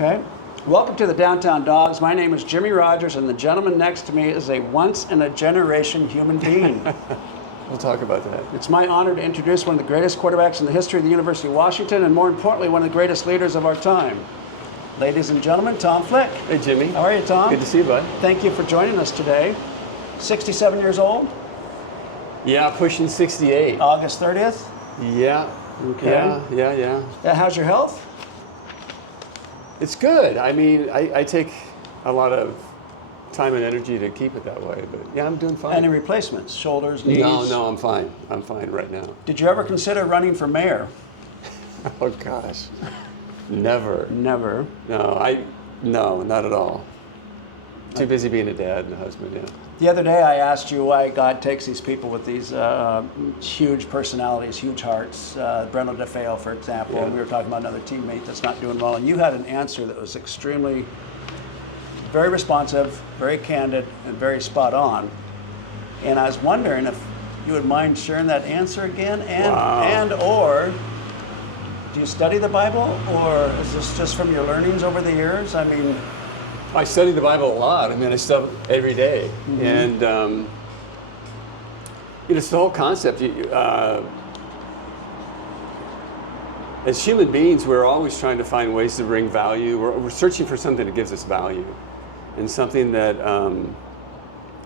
Okay. Welcome to the Downtown Dawgs. My name is Jimmy Rogers, and the gentleman next to me is a once-in-a-generation human being. We'll talk about that. It's my honor to introduce one of the greatest quarterbacks in the history of the University of Washington, and more importantly, one of the greatest leaders of our time. Ladies and gentlemen, Tom Flick. Hey, Jimmy. How are you, Tom? Good to see you, bud. Thank you for joining us today. 67 years old? Yeah, pushing 68. August 30th? Yeah. Okay. Yeah. How's your health? It's good. I mean, I take a lot of time and energy to keep it that way, but yeah, I'm doing fine. Any replacements? Shoulders, knees? No, I'm fine. I'm fine right now. Did you ever consider running for mayor? Oh, gosh. Never. Never. No, not at all. Too busy being a dad and a husband, yeah. The other day I asked you why God takes these people with these huge personalities, huge hearts, Breno DeFeo, for example, Yeah. and we were talking about another teammate that's not doing well, and you had an answer that was extremely, very responsive, very candid, and very spot on. And I was wondering if you would mind sharing that answer again, or do you study the Bible, or is this just from your learnings over the years? I mean, I study the Bible a lot. I mean, I study every day. Mm-hmm. And, it's the whole concept. As human beings, we're always trying to find ways to bring value. We're searching for something that gives us value and something that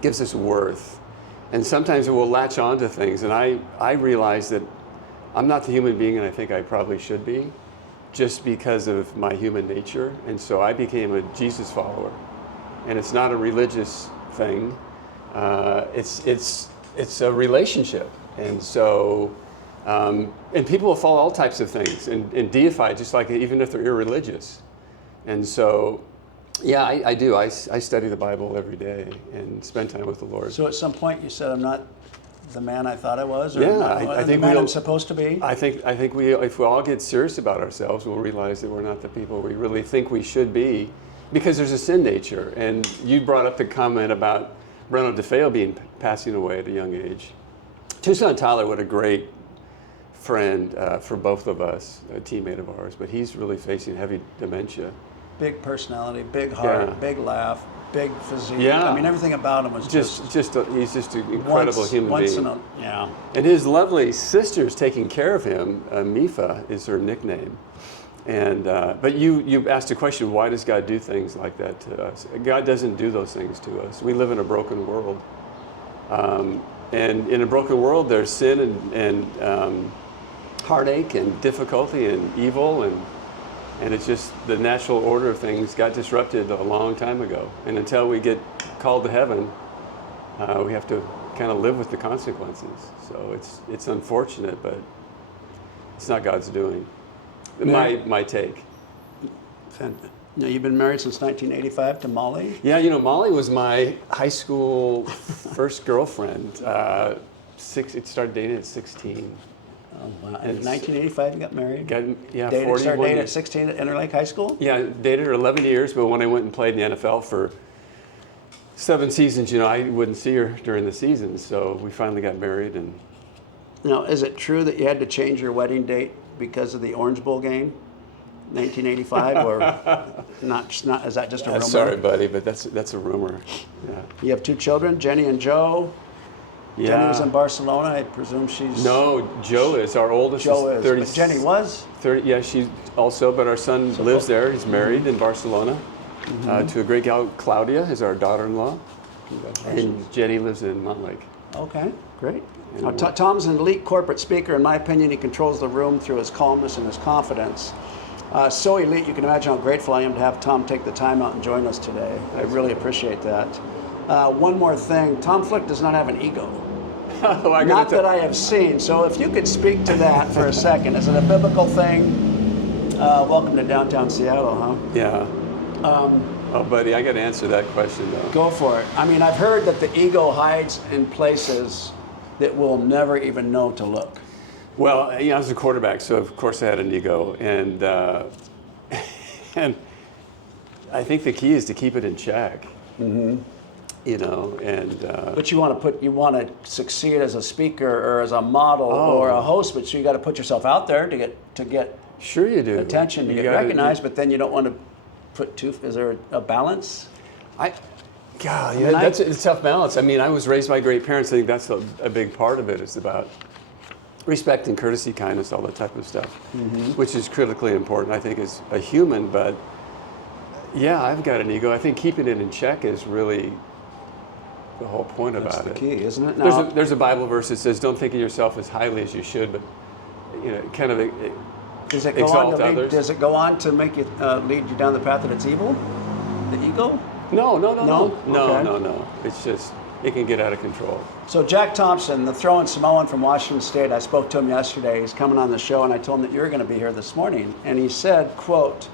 gives us worth. And sometimes we'll latch on to things. And I realize that I'm not the human being and I think I probably should be, just because of my human nature. And so I became a Jesus follower. And it's not a religious thing. It's a relationship. And so, and people will follow all types of things and deify, just like even if they're irreligious. And so, yeah, I do. I study the Bible every day and spend time with the Lord. so at some point you said, I'm not the man I thought I was, or Yeah, I think the man I'm supposed to be? I think if we all get serious about ourselves, we'll realize that we're not the people we really think we should be, because there's a sin nature. And you brought up the comment about Breno DeFeo passing away at a young age. Tucson Tyler, what a great friend for both of us, a teammate of ours, but he's really facing heavy dementia. Big personality, big heart, Yeah. big laugh, big physique. Yeah. I mean, everything about him was He's just an incredible human being. Yeah. And his lovely sister's taking care of him. Mifa is her nickname. And but you asked a question: why does God do things like that to us? God doesn't do those things to us. We live in a broken world, and in a broken world, there's sin and heartache and difficulty and evil, and it's just the natural order of things got disrupted a long time ago. And until we get called to heaven, we have to kind of live with the consequences. So it's unfortunate, but it's not God's doing. My take. Now, you've been married since 1985 to Molly? Yeah, Molly was my high school first girlfriend. It started dating at 16. Oh, wow. And in 1985 you got married? Started Started dating at 16 at Interlake High School? Yeah, dated her 11 years, but when I went and played in the NFL for 7 seasons, I wouldn't see her during the season, so we finally got married. And Now, is it true that you had to change your wedding date because of the Orange Bowl game, 1985, or not? Is that just a rumor? Sorry, buddy, but that's a rumor. Yeah. You have 2 children, Jenny and Joe. Yeah. Jenny was in Barcelona. I presume she's... No, Joe is our oldest. Joe is, 30, but Jenny was? 30. Yeah, she's also, but our son lives there. He's married in Barcelona to a great gal. Claudia is our daughter-in-law. And Jenny lives in Montlake. Okay, great. Now, Tom's an elite corporate speaker. In my opinion, he controls the room through his calmness and his confidence. So elite, you can imagine how grateful I am to have Tom take the time out and join us today. I really appreciate that. One more thing, Tom Flick does not have an ego. Not that I have seen. So if you could speak to that for a second. Is it a biblical thing? Welcome to downtown Seattle, huh? Yeah. Oh, buddy, I got to answer that question, though. Go for it. I mean, I've heard that the ego hides in places that we'll never even know to look. Well, I was a quarterback, so of course I had an ego, and and I think the key is to keep it in check. Mm-hmm. But you want to succeed as a speaker or as a model or a host, but so you got to put yourself out there to get Sure you do. attention, to get recognized, but then you don't want to put two? Is there a balance? God, yeah, that's a tough balance. I mean, I was raised by great parents. I think that's a big part of it. It's about respect and courtesy, kindness, all that type of stuff, which is critically important, I think, as a human. But yeah, I've got an ego. I think keeping it in check is really the whole point That's about the it. key, isn't it? Now, There's a Bible verse that says, "Don't think of yourself as highly as you should," but kind of does it go exalt on to lead, others. does it go on to make you lead you down the path that it's evil? The ego? No. Okay. It's just it can get out of control. So Jack Thompson, the throwing Samoan from Washington State, I spoke to him yesterday. He's coming on the show, and I told him that you were going to be here this morning. And he said, quote,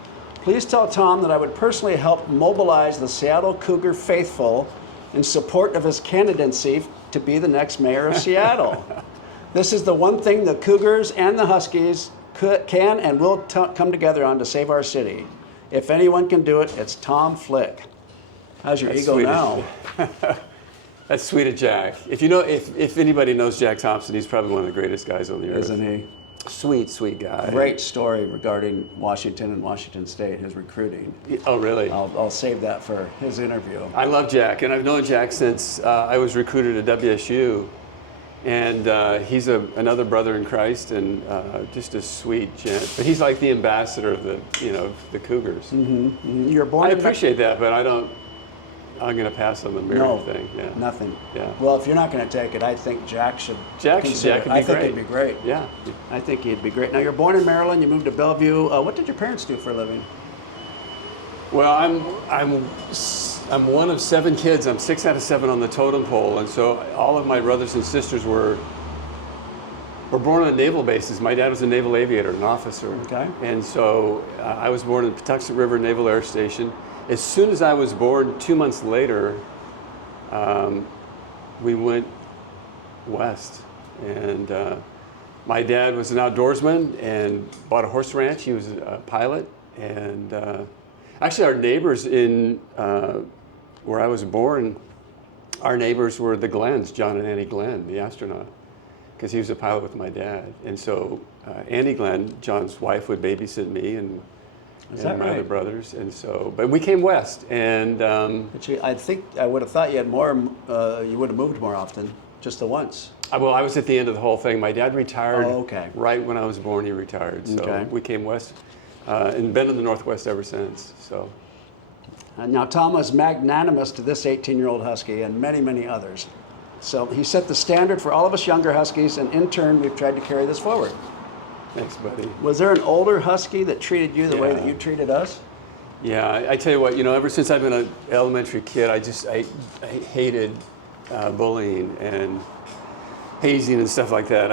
"Please tell Tom that I would personally help mobilize the Seattle Cougar faithful in support of his candidacy to be the next mayor of Seattle. This is the one thing the Cougars and the Huskies can and will come together on to save our city. If anyone can do it, it's Tom Flick." How's your ego now? That's sweet of Jack. If anybody knows Jack Thompson, he's probably one of the greatest guys on the earth. Isn't he? Sweet guy. Great story regarding Washington and Washington State, his recruiting. Oh, really? I'll save that for his interview. I love Jack, and I've known Jack since I was recruited at WSU. And he's another brother in Christ, and just a sweet gent. But he's like the ambassador of the Cougars. Mm-hmm. You're born. I appreciate that, but I'm going to pass on the mayor thing. Yeah. Nothing. Yeah. Well, if you're not going to take it, I think Jack should. Jack could be I think great. he'd be great. Yeah. I think he'd be great. Now, you're born in Maryland. You moved to Bellevue. What did your parents do for a living? Well, I'm one of 7 kids. I'm 6 out of 7 on the totem pole, and so all of my brothers and sisters were born on naval bases. My dad was a naval aviator, an officer. Okay. And so I was born in Patuxent River Naval Air Station. As soon as I was born, 2 months later, we went west. And my dad was an outdoorsman and bought a horse ranch. He was a pilot. And actually, our neighbors in where I was born, our neighbors were the Glenns, John and Annie Glenn, the astronaut, because he was a pilot with my dad. And so Annie Glenn, John's wife, would babysit me and my other brothers. And so, but we came west, and I think I would have thought you had more. You would have moved more often, just the once. Well, I was at the end of the whole thing. My dad retired. Oh, okay. Right when I was born, he retired. So we came west, and been in the Northwest ever since. So. Now, Tom was magnanimous to this 18-year-old Husky and many, many others. So he set the standard for all of us younger Huskies, and in turn, we've tried to carry this forward. Thanks, buddy. Was there an older Husky that treated you the way that you treated us? Yeah, I tell you what, ever since I've been an elementary kid, I hated bullying and hazing and stuff like that.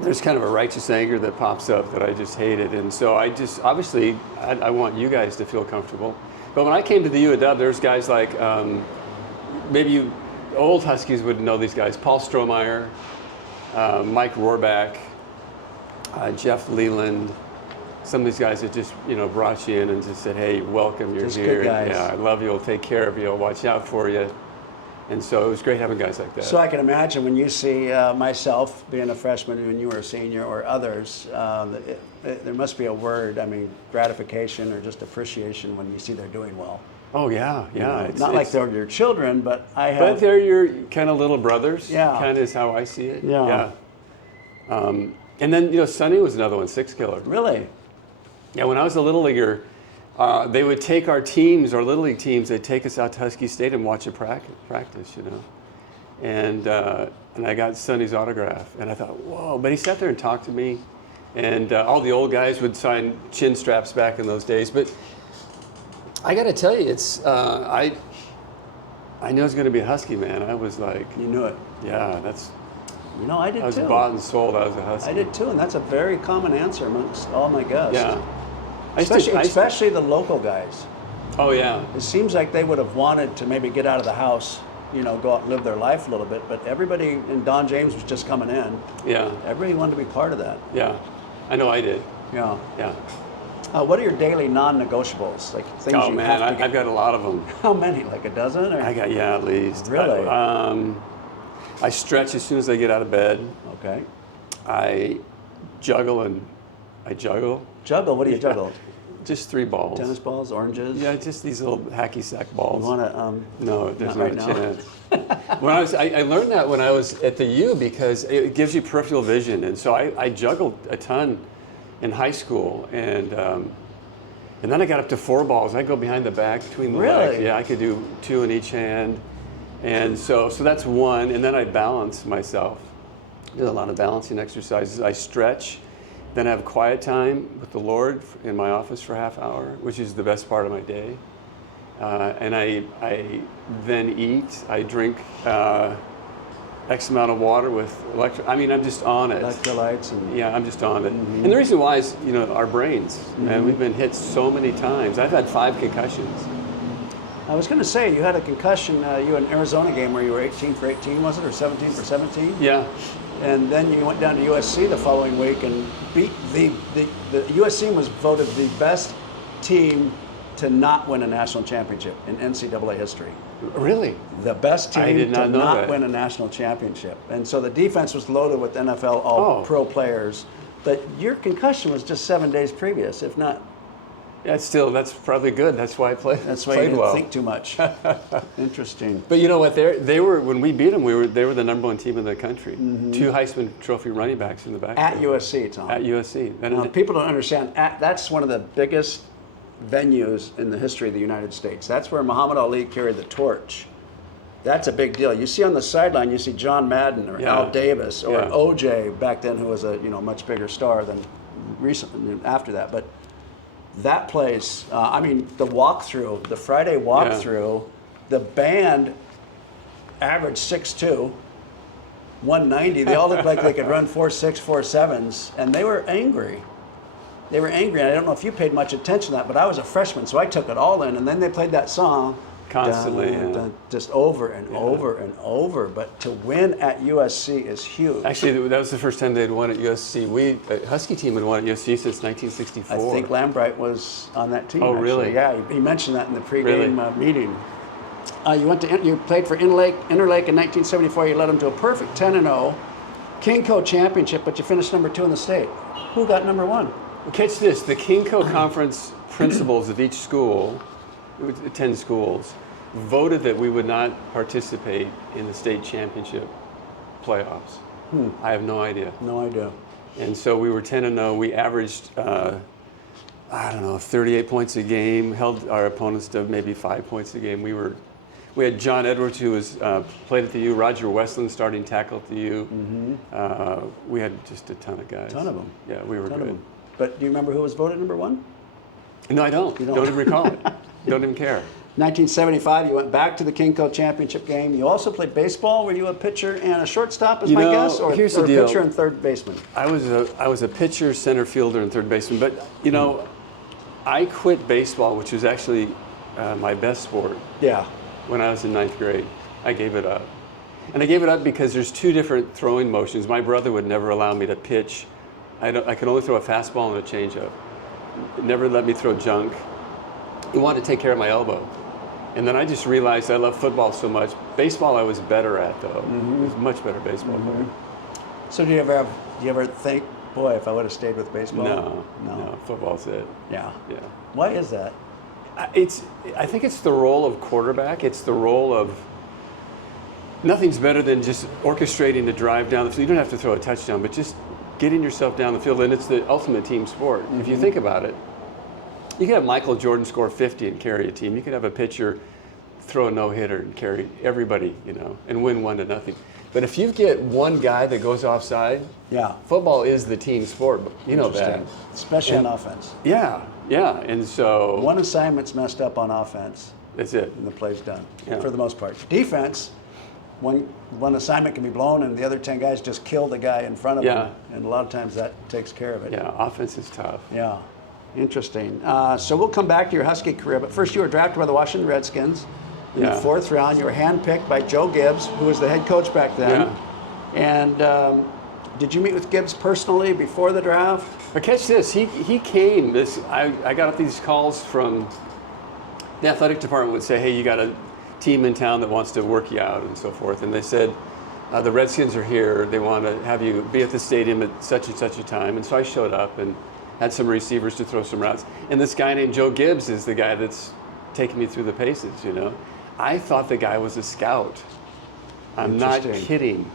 There's kind of a righteous anger that pops up that I just hated. And so obviously, I want you guys to feel comfortable. But when I came to the UW, there's guys like, maybe you old Huskies would know these guys, Paul Strohmeyer, Mike Rohrback, Jeff Leland, some of these guys that just, brought you in and just said, "Hey, welcome, you're just here. Good guys. Yeah, I love you, I'll take care of you, I'll watch out for you." And so it was great having guys like that. So I can imagine when you see myself being a freshman when you were a senior, or others, there must be a word, gratification or just appreciation when you see they're doing well. Oh, yeah. It's not like they're your children, but But they're your kind of little brothers. Yeah. Kind of is how I see it. Yeah. And then, Sonny was another one, 6 killer. Really? Yeah, when I was a little leaguer, they would take our teams, our Little League teams, they'd take us out to Husky State and watch it practice, And I got Sonny's autograph, and I thought, whoa. But he sat there and talked to me, and all the old guys would sign chin straps back in those days. But I got to tell you, I knew I was going to be a Husky, man. I was like... You knew it. Yeah, I did too. I was bought and sold. I was a Husky. I did too, and that's a very common answer amongst all my guests. Yeah. Especially the local guys. Oh, yeah. It seems like they would have wanted to maybe get out of the house, go out and live their life a little bit, but everybody, and Don James was just coming in. Yeah. Everybody wanted to be part of that. Yeah. I know I did. Yeah. Yeah. What are your daily non-negotiables? Like things Oh, you man, have to get? I've got a lot of them. How many? Like a dozen? Or? At least. Really? I stretch as soon as I get out of bed. Okay. I juggle. Juggle? What do you juggle? Just 3 balls. Tennis balls, oranges? Yeah, just these little hacky sack balls. You want to, No, there's not right a now. chance. I learned that when I was at the U because it gives you peripheral vision, and so I juggled a ton in high school, and then I got up to 4 balls. I go behind the back between the legs. Really? Yeah, I could do 2 in each hand, and so that's 1. And then I balance myself. Do a lot of balancing exercises. I stretch. Then I have quiet time with the Lord in my office for a half hour, which is the best part of my day. And I then eat. I drink X amount of water with I'm just on it. Electrolytes and Yeah, I'm just on it. And the reason why is, our brains, man, we've been hit so many times. I've had 5 concussions. I was going to say, you had a concussion, you had an Arizona game where you were 18 for 18, was it, or 17 for 17? Yeah. And then you went down to USC the following week and beat the USC was voted the best team to not win a national championship in NCAA history. Really? The best team I did not to know not that. win a national championship. And so the defense was loaded with NFL all-pro players. But your concussion was just 7 days previous, if not. Yeah, that's probably good. That's why I played. That's why you played didn't well. think too much. Interesting. But you know what? They were when we beat them. They were the #1 team in the country. 2 Heisman Trophy running backs in the back. At USC, Tom. At USC. Now, people don't understand. That's one of the biggest venues in the history of the United States. That's where Muhammad Ali carried the torch. That's a big deal. You see on the sideline, you see John Madden or Al Davis or OJ back then, who was a much bigger star than recently after that. But that place, the walkthrough, the Friday walkthrough, the band averaged 6'2", 190. They all looked like they could run 4.6, 4.7s, and they were angry. They were angry, and I don't know if you paid much attention to that, but I was a freshman, so I took it all in, and then they played that song. Constantly, just over and over and over. But to win at USC is huge. Actually, that was the first time they'd won at USC. The Husky team had won at USC since 1964. I think Lambright was on that team. Oh, actually. really? Yeah, he mentioned that in the pregame meeting. You played for Interlake in 1974. You led them to a perfect 10-0 Kingco championship, but you finished #2 in the state. Who got #1? Well, catch this: the Kingco Conference principals of each school, 10 schools, voted that we would not participate in the state championship playoffs. I have no idea. No idea. And so we were 10-0. We averaged, 38 points a game. Held our opponents to maybe 5 points a game. We had John Edwards, who was played at the U. Roger Westland starting tackle at the U. We had just a ton of guys. Ton of them. Yeah, we were good. But do you remember who was voted #1? No, I don't. You don't? Don't even recall it. Don't even care. 1975, you went back to the Kingco championship game. You also played baseball. Were you a pitcher and a shortstop, is my guess, or here's a the deal. pitcher and third baseman? I was a pitcher, center fielder, and third baseman. But I quit baseball, which was actually my best sport. Yeah. When I was in 9th grade, I gave it up, and I gave it up because there's 2 different throwing motions. My brother would never allow me to pitch. I could only throw a fastball and a changeup. Never let me throw junk. He wanted to take care of my elbow. And then I just realized I love football so much. Baseball I was better at, though. I was a much better baseball player. So do you ever think, boy, if I would have stayed with baseball? No, football's it. Yeah. Yeah. Why is that? I think it's the role of quarterback. It's the role of, nothing's better than just orchestrating the drive down the field. You don't have to throw a touchdown, but just getting yourself down the field, and it's the ultimate team sport. If you think about it, you could have Michael Jordan score 50 and carry a team. You could have a pitcher throw a no-hitter and carry everybody, and win 1-0. But if you get one guy that goes offside, football is the team sport. You know that. Especially on offense. Yeah, and so one assignment's messed up on offense. That's it. And the play's done, for the most part. Defense, one assignment can be blown and the other 10 guys just kill the guy in front of them. And a lot of times that takes care of it. Yeah, offense is tough. Yeah, interesting. So we'll come back to your Husky career, but first you were drafted by the Washington Redskins in the 4th round. You were handpicked by Joe Gibbs, who was the head coach back then. And did you meet with Gibbs personally before the draft? But catch this, he came, I got these calls from the athletic department would say, hey, you got a team in town that wants to work you out and so forth. And they said, the Redskins are here. They want to have you be at the stadium at such and such a time. And so I showed up, and had some receivers to throw some routes. And this guy named Joe Gibbs is the guy that's taking me through the paces, you know. I thought the guy was a scout. I'm not kidding.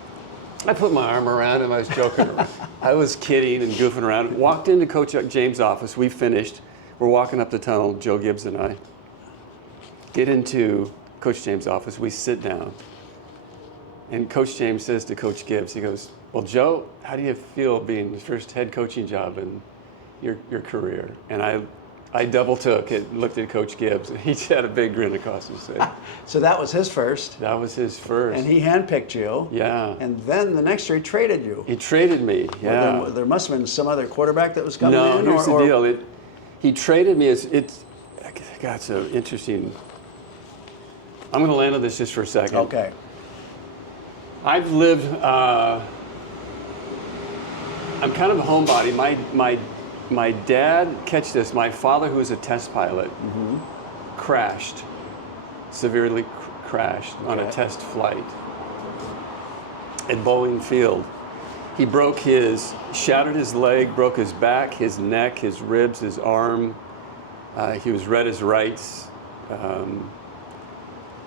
I put my arm around him. I was joking around. I was kidding and goofing around. Walked into Coach James' office. We finished. We're walking up the tunnel, Joe Gibbs and I. Get into Coach James' office. We sit down. And Coach James says to Coach Gibbs, he goes, well, Joe, how do you feel being the first head coaching job in your career? And I double took it, looked at Coach Gibbs, and he had a big grin across his face. So that was his first. That was his first. And he handpicked you. Yeah. And then the next year he traded you. He traded me, yeah. Well, there must have been some other quarterback that was coming in. No, here's the deal. He traded me God, it's so interesting. I'm going to land on this just for a second. Okay. I've lived, I'm kind of a homebody. My dad, catch this, my father, who was a test pilot, crashed, severely crashed on a test flight at Boeing Field. He shattered his leg, broke his back, his neck, his ribs, his arm. He was red as rights,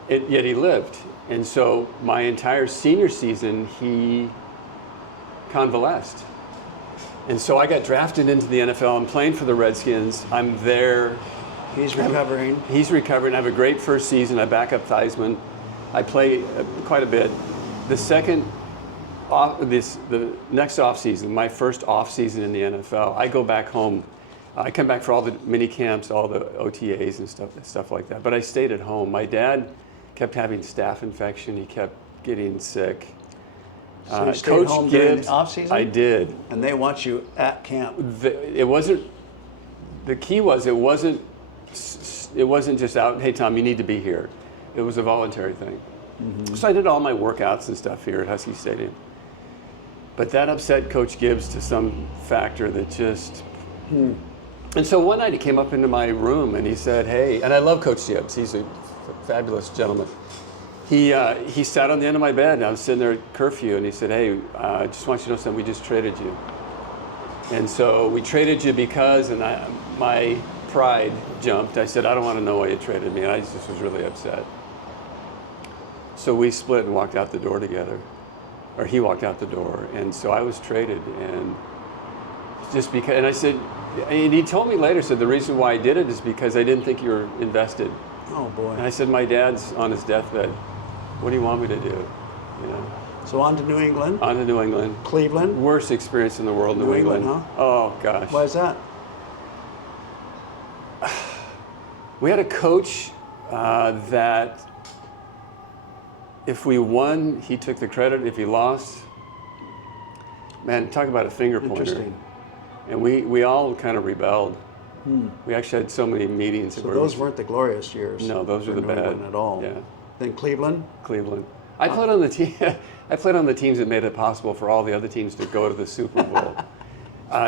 yet he lived. And so my entire senior season, he convalesced. And so I got drafted into the NFL. I'm playing for the Redskins. I'm there. He's recovering. He's recovering. I have a great first season. I back up Theismann. I play quite a bit. The next off season, my first off season in the NFL, I go back home. I come back for all the mini camps, all the OTAs and stuff like that. But I stayed at home. My dad kept having staph infection. He kept getting sick. So you stayed home during the off season? I did. And they want you at camp. The key was it wasn't just out, hey Tom, you need to be here. It was a voluntary thing. So I did all my workouts and stuff here at Husky Stadium. But that upset Coach Gibbs to some factor that just... And so one night he came up into my room and he said, hey, and I love Coach Gibbs. He's a fabulous gentleman. He sat on the end of my bed and I was sitting there at curfew and he said, hey, I just want you to know something, we just traded you. And so we traded you because, and my pride jumped. I said, I don't want to know why you traded me. And I just was really upset. So we split and walked out the door together. Or he walked out the door. And so I was traded. And just because, and I said, and he told me later, said the reason why I did it is because I didn't think you were invested. Oh boy. And I said, my dad's on his deathbed. What do you want me to do? You know. So on to New England? On to New England. Cleveland? Worst experience in the world, New England. Huh? Oh, gosh. Why is that? We had a coach that if we won, he took the credit. If he lost, man, talk about a finger pointer. Interesting. And we all kind of rebelled. We actually had so many meetings. So those weren't the glorious years. No, those were the bad. England at all. Yeah. Then Cleveland? Cleveland. I played on the team. I played on the teams that made it possible for all the other teams to go to the Super Bowl.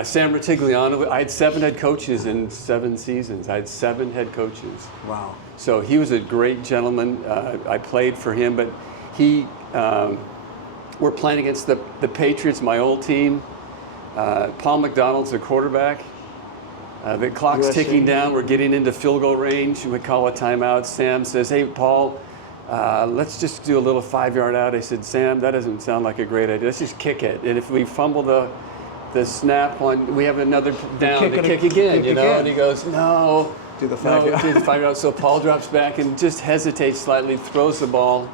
Sam Ratigliano. I had 7 head coaches in 7 seasons. I had 7 head coaches. Wow. So he was a great gentleman. I played for him, but we're playing against the Patriots, my old team. Paul McDonald's the quarterback. The clock's ticking down. We're getting into field goal range. We call a timeout. Sam says, hey, Paul, let's just do a little 5-yard out. I said, Sam, that doesn't sound like a great idea. Let's just kick it. And if we fumble the snap one, we have another down to kick again, you know? And he goes, no. Do the 5-yard. Do the 5-yard. So Paul drops back and just hesitates slightly, throws the ball.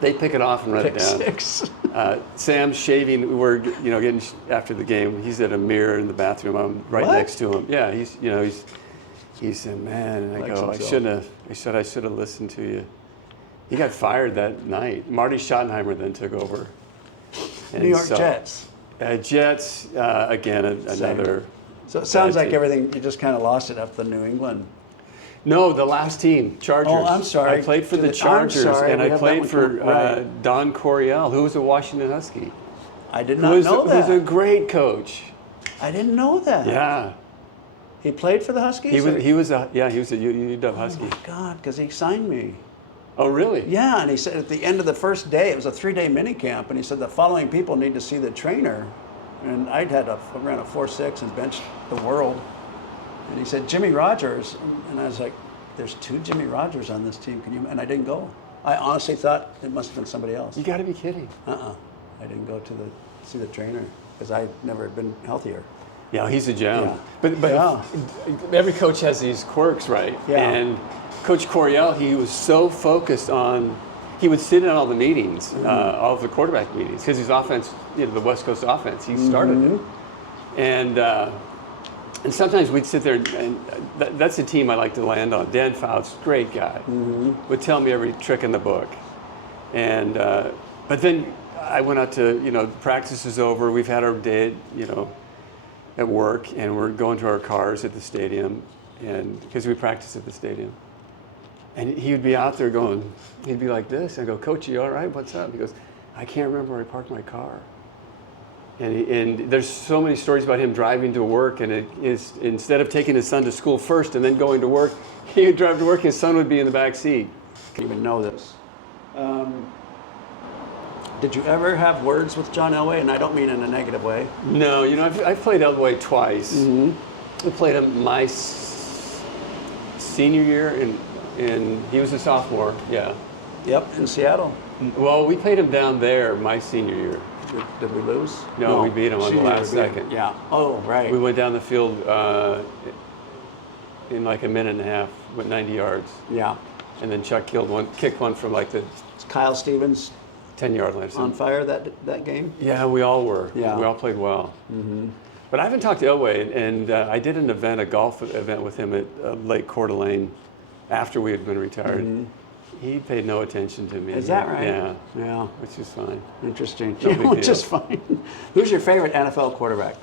They pick it off and run it down. Pick 6. Sam's shaving. We're getting after the game. He's at a mirror in the bathroom. I'm right next to him. Yeah, he said, man, and I go, I should have listened to you. He got fired that night. Marty Schottenheimer then took over. And New York Jets. Jets again, another. So it sounds like everything, you just kind of lost it up the New England. No, the last team, Chargers. Oh, I'm sorry. I played for the Chargers, and I played for Don Coryell, who was a Washington Husky. I did not know that. Who was a great coach. I didn't know that. Yeah. He played for the Huskies? He was a UW Husky. Oh my God, because he signed me. Oh, really? Yeah, and he said at the end of the first day, it was a 3-day mini camp, and he said the following people need to see the trainer. and I ran a 4.6 and benched the world. And he said, Jimmy Rogers. And I was like, there's 2 Jimmy Rogers on this team. And I didn't go. I honestly thought it must have been somebody else. You got to be kidding. I didn't go to see the trainer because I'd never been healthier. Yeah, he's a gem. Yeah. But every coach has these quirks, right? Yeah. And Coach Coryell, he was so focused on, he would sit in all the meetings, all of the quarterback meetings, because his offense, the West Coast offense, he started it. And sometimes we'd sit there, and that's the team I like to land on. Dan Fouts, great guy, would tell me every trick in the book. And but then I went out to, practice is over. We've had our day, at work, and we're going to our cars at the stadium, and because we practice at the stadium. And he would be out there going, he'd be like this. I go, Coach, you all right? What's up? He goes, I can't remember where I parked my car. And there's so many stories about him driving to work, and instead of taking his son to school first and then going to work, he would drive to work, his son would be in the back seat. I didn't even know this. Did you ever have words with John Elway? And I don't mean in a negative way. No, I've played Elway twice. I played him my senior year, and he was a sophomore, yeah. Yep, in Seattle. Well, we played him down there my senior year. Did we lose? No, we beat him on the last second. Yeah. Oh, right. We went down the field in like a minute and a half, went 90 yards. Yeah. And then Chuck kicked one from like the Kyle Stevens 10-yard line. On fire that game? Yeah, we all were. Yeah. We all played well. But I haven't talked to Elway, and I did a golf event with him at Lake Coeur d'Alene after we had been retired. He paid no attention to me. Is that right? Yeah. Yeah. Which is fine. Interesting. No big Which deal. is fine. Who's your favorite NFL quarterback?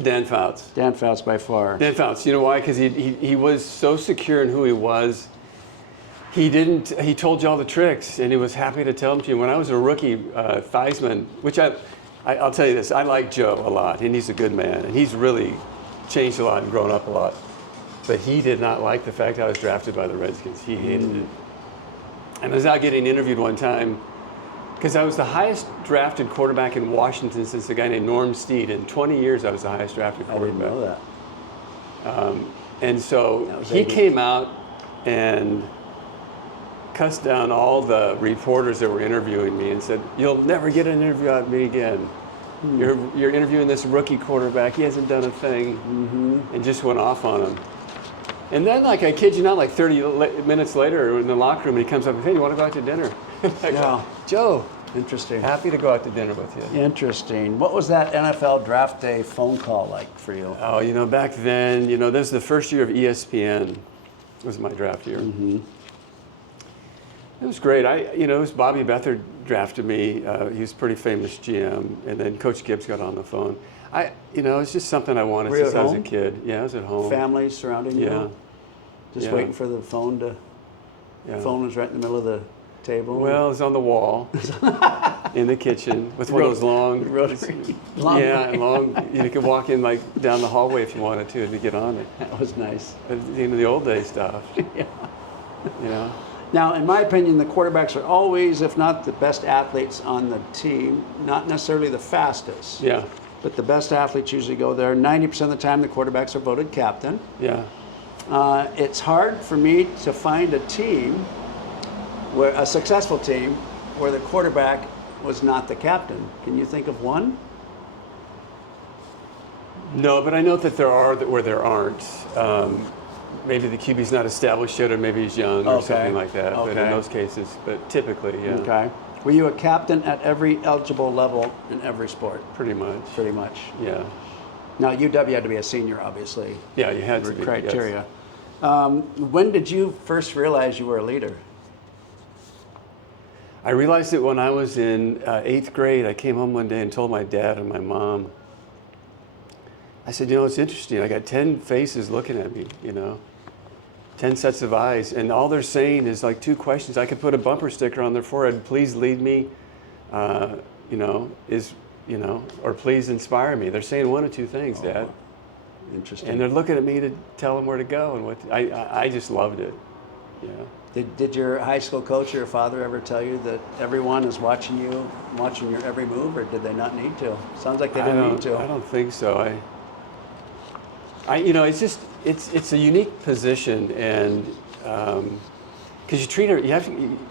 Dan Fouts. Dan Fouts by far. Dan Fouts. You know why? Because he was so secure in who he was. He told you all the tricks, and he was happy to tell them to you. When I was a rookie, Theismann, which I'll tell you this, I like Joe a lot, and he's a good man, and he's really changed a lot and grown up a lot. But he did not like the fact I was drafted by the Redskins. He hated it. And I was out getting interviewed one time, because I was the highest drafted quarterback in Washington since a guy named Norm Steed. In 20 years, I was the highest drafted quarterback. I didn't know that. And so he came out and cussed down all the reporters that were interviewing me and said, "You'll never get an interview out of me again. You're interviewing this rookie quarterback. He hasn't done a thing," and just went off on him. And then, like, I kid you not, like 30 minutes later in the locker room, he comes up and says, "Hey, you want to go out to dinner?" Yeah. Joe, Interesting. happy to go out to dinner with you. Interesting. What was that NFL draft day phone call like for you? Oh, back then, this was the first year of ESPN. It was my draft year. It was great. It was Bobby Beathard drafted me. He was a pretty famous GM, and then Coach Gibbs got on the phone. It's just something I wanted since I was a kid. Yeah, I was at home. Family surrounding you? Yeah. Just waiting for the phone to... The phone was right in the middle of the table? Well, it was on the wall in the kitchen with one of those long... long. Yeah, long. You could walk in like down the hallway if you wanted to get on it. That was nice. The old day stuff. Yeah. Now, in my opinion, the quarterbacks are always, if not the best athletes on the team, not necessarily the fastest. Yeah. But the best athletes usually go there. 90% of the time, the quarterbacks are voted captain. Yeah. It's hard for me to find a team, a successful team, where the quarterback was not the captain. Can you think of one? No, but I know that there are where there aren't. Maybe the QB's not established yet, or maybe he's young, or something like that. But in those cases, but typically, yeah. Okay. Were you a captain at every eligible level in every sport? Pretty much. Pretty much. Yeah. Now, UW had to be a senior, obviously. Yeah, you had to be. Criteria. Yes. When did you first realize you were a leader? I realized it when I was in 8th grade. I came home one day and told my dad and my mom. I said, it's interesting. I got 10 faces looking at me, 10 sets of eyes, and all they're saying is like 2 questions. I could put a bumper sticker on their forehead, "Please lead me," or "Please inspire me." They're saying 1 of 2 things, Dad. Interesting. And they're looking at me to tell them where to go, and what I just loved it. Yeah. Did your high school coach or your father ever tell you that everyone is watching you, watching your every move, or did they not need to? Sounds like they didn't need to. I don't think so. You know, it's a unique position, and because you treat it,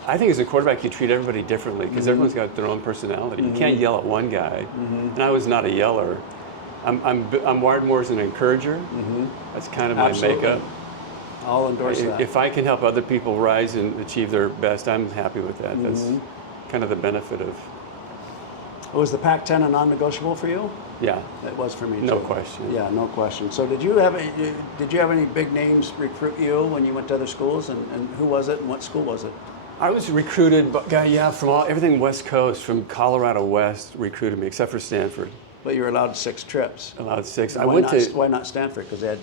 I think as a quarterback you treat everybody differently because everyone's got their own personality. You can't yell at one guy, and I was not a yeller. I'm wired more as an encourager. That's kind of my makeup. I'll endorse that. If I can help other people rise and achieve their best, I'm happy with that. That's kind of the benefit of. Was the Pac-10 a non-negotiable for you? Yeah, It was for me too. no question. Yeah, no question. So did you have any big names recruit you when you went to other schools, and who was it and what school was it? I was recruited, from everything West Coast, from Colorado West recruited me, except for Stanford. But you were allowed 6 trips. Allowed 6. Why not Stanford? Because they had.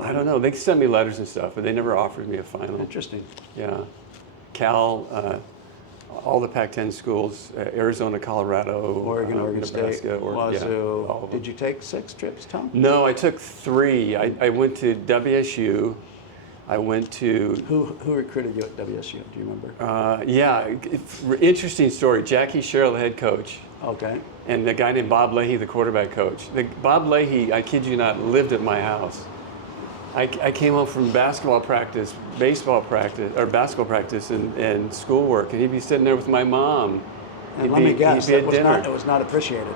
I don't know. They sent me letters and stuff, but they never offered me a final. Interesting. Yeah, Cal, all the Pac-10 schools, Arizona, Colorado, Oregon Nebraska, State, Wazoo. all of them. Did you take 6 trips, Tom? No, I took 3. I went to WSU. I went to. Who recruited you at WSU? Do you remember? Interesting story. Jackie Sherrill, the head coach. Okay. And the guy named Bob Leahy, the quarterback coach. Bob Leahy, I kid you not, lived at my house. I came home from basketball practice, basketball practice, and schoolwork, and he'd be sitting there with my mom. And let me guess, it was not appreciated.